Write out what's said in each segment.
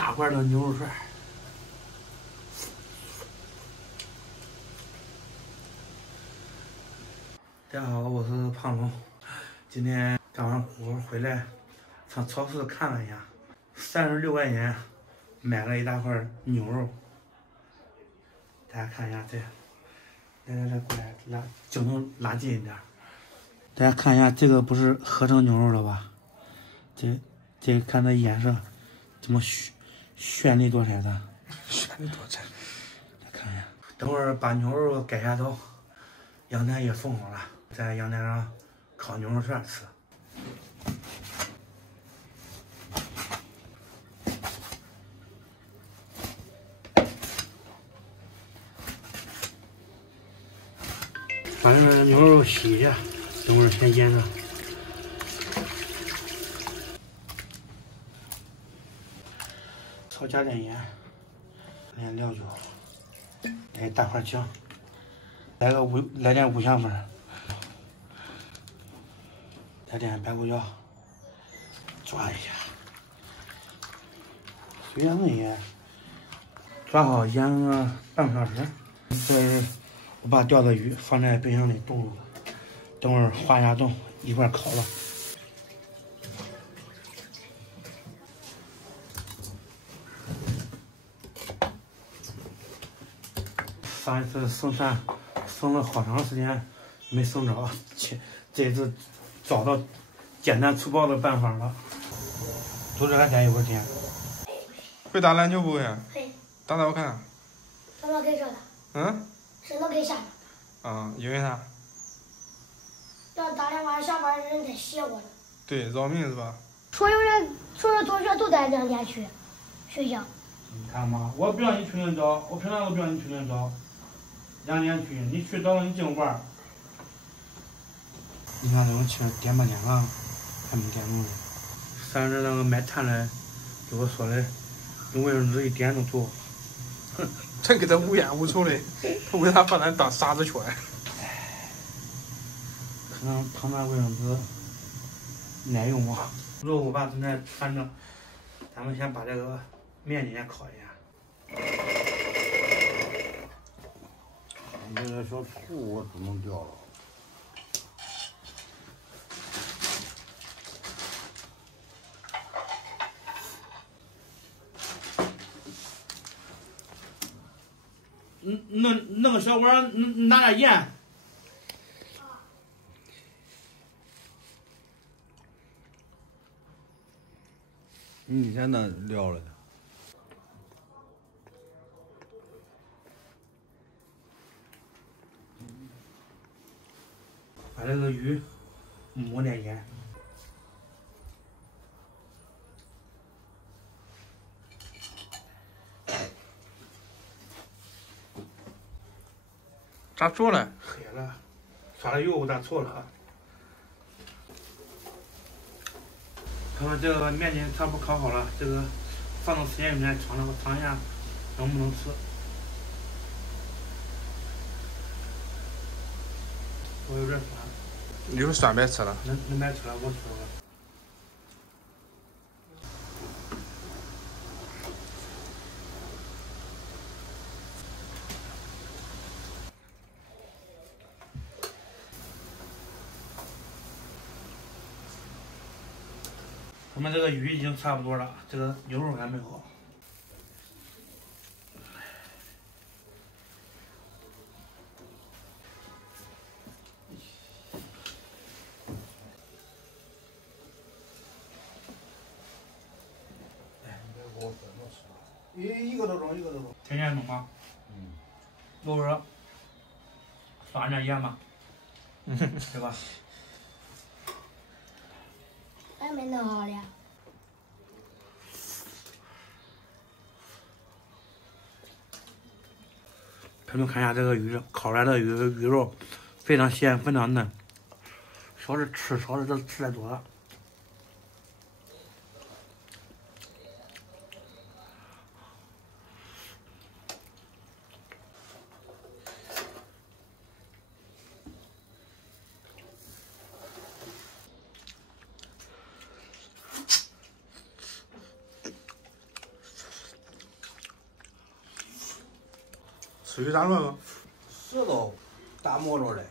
大块的牛肉串。大家好，我是胖龙。今天干完活回来，上超市看了一下，36块钱买了一大块牛肉。大家看一下这，来，过来拉镜头拉近一点。大家看一下，这个不是合成牛肉了吧？这看这颜色，怎么绚丽多彩的？绚丽多彩。再看一下，等会儿把牛肉改下头，阳台也封好了，在阳台上烤牛肉串吃。把这个牛肉洗一下，等会儿先腌上。稍加点盐，来点料酒，来一大块姜，来点五香粉，来点白胡椒，抓一下，随便焖腌，抓好腌个半个小时。这我把钓的鱼放在冰箱里冻住了，等会儿化下冻一块烤了。上一次生蒜生了好长时间没生着，这次找到简单粗暴的办法了。多热点有个点。会打篮球不会？会。打打我看。什么可以说的？嗯？什么可以下的？啊，因为啥？要打电话下班人得歇我了。对，扰民是吧？所有同学都在2天去学校。你看嘛，我不让你去那找，我平常都不让你去那找。2天去，你去找你净玩。你看这种气点吧点啊，还没点中。上次那个买炭的给我说的，用卫生纸一点就着。哼，真给他无烟无臭的，为啥把咱当傻子圈？可能碰到卫生纸耐用吧。肉我爸正在穿着，咱们先把这个面筋先烤一下。那个小兔我只能掉了。弄个小碗，拿点盐。你在那撂了的。把这个鱼抹点盐。咋做了？黑了，刷了油咋错了啊？看看这个面筋差不多烤好了，这个放到实验里面尝一下，能不能吃？我有点酸。你有酸别吃了。能别吃了，我吃了。我们这个鱼已经差不多了，这个牛肉还没好。一个都中，一个都中。天天弄吗？肉热，撒点盐吧，对吧？还没弄好嘞。朋友们看一下这个鱼，烤出来的鱼肉非常鲜，非常嫩。小的吃这吃的多了。水鱼咋说吗？石头打磨着的。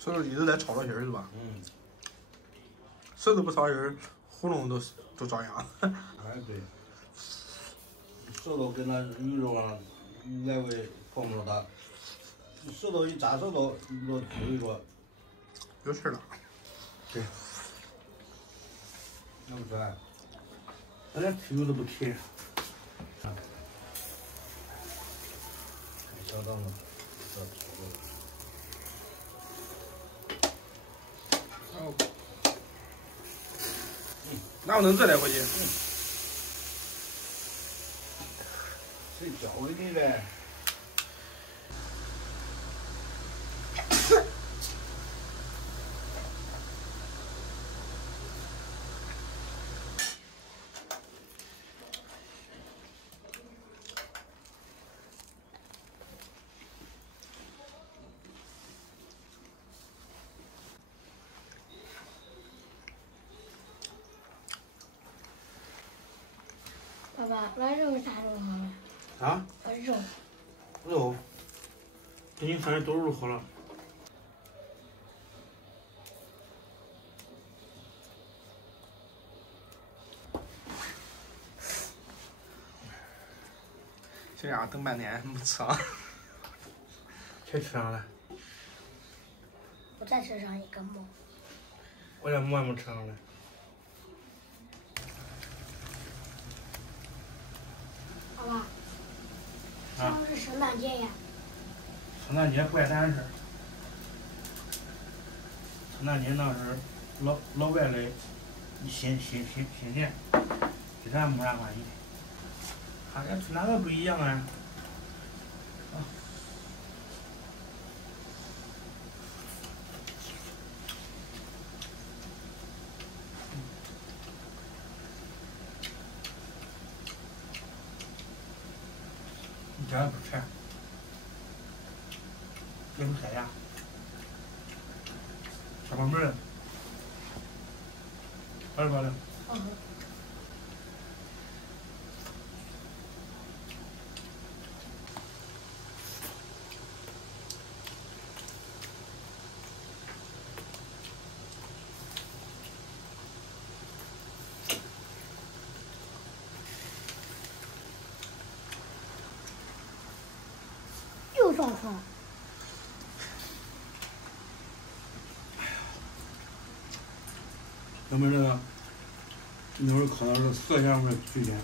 石头一直在炒着心儿是吧？嗯。石头不炒心儿，糊弄都遭殃。哎对。石头跟那鱼肉啊来回碰着它，石头一扎石头，就推着。有事了。对。那不是？我连吃油都不提。小档子，那我能热来回去？谁教给你呗？爸爸，那肉是啥肉好了？啊？肉。肉。给你反正都肉好了。这样等半天没吃啊？谁吃上了？我再吃上一个馍。我连馍也没吃上来。爸爸。什么是圣诞节呀？圣诞节怪咱事儿。圣诞节那是老外的新年，跟咱没啥关系。他家哪个不一样啊？一点也不馋，也不塞牙。小宝贝儿，好了好了。又上课。咱们这个那会儿考的是4项分举荐，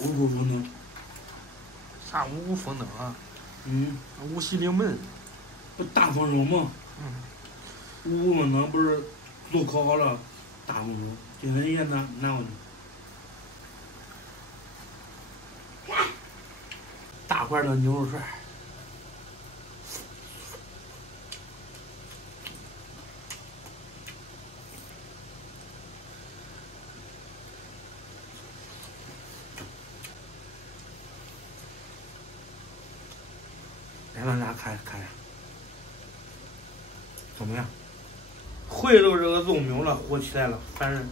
五谷丰登。啥五谷丰登啊？五喜临门。不大丰收吗？五谷丰登不是都考好了，大丰收，今天也难过去。大块的牛肉串。来，咱俩看看，怎么样？回头这个肉没有了，火起来了，反正。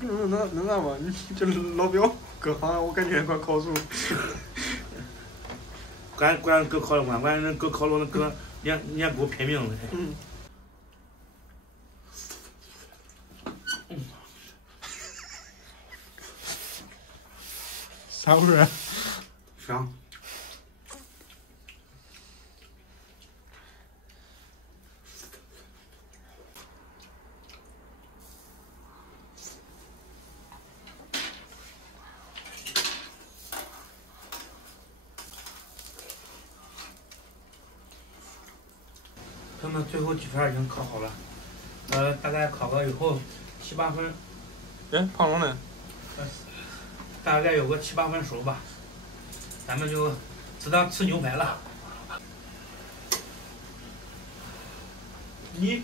能干吗？你这老表各行我感觉快烤熟。管各烤的管，管人各烤了那个连给我拼命的。啥味儿？香。咱们最后几圈已经烤好了，大概烤个以后7、8分。哎，胖龙呢？大概有个7、8分熟吧，咱们就只当吃牛排了。你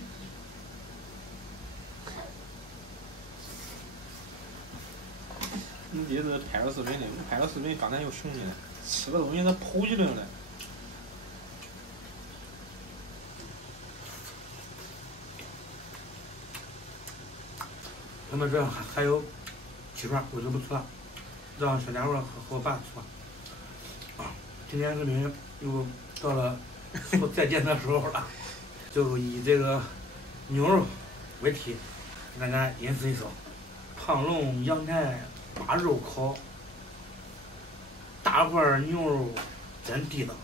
这是拍了视频的，我拍了视频，刚才又熊起来，吃个东西它扑起来了。咱们这还有鸡爪，我就不吃了，让小家伙和我爸吃吧。今天视频又到了说再见的时候了，就以这个牛肉为题，给大家演示一首胖龙阳台把肉烤，大块牛肉真地道，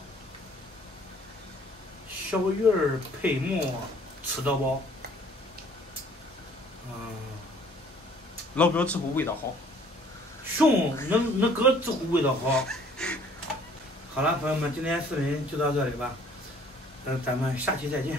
小鱼儿配馍吃得饱。老表直呼味道好。熊，那个直呼味道好。好了，朋友们，今天视频就到这里吧，咱们下期再见。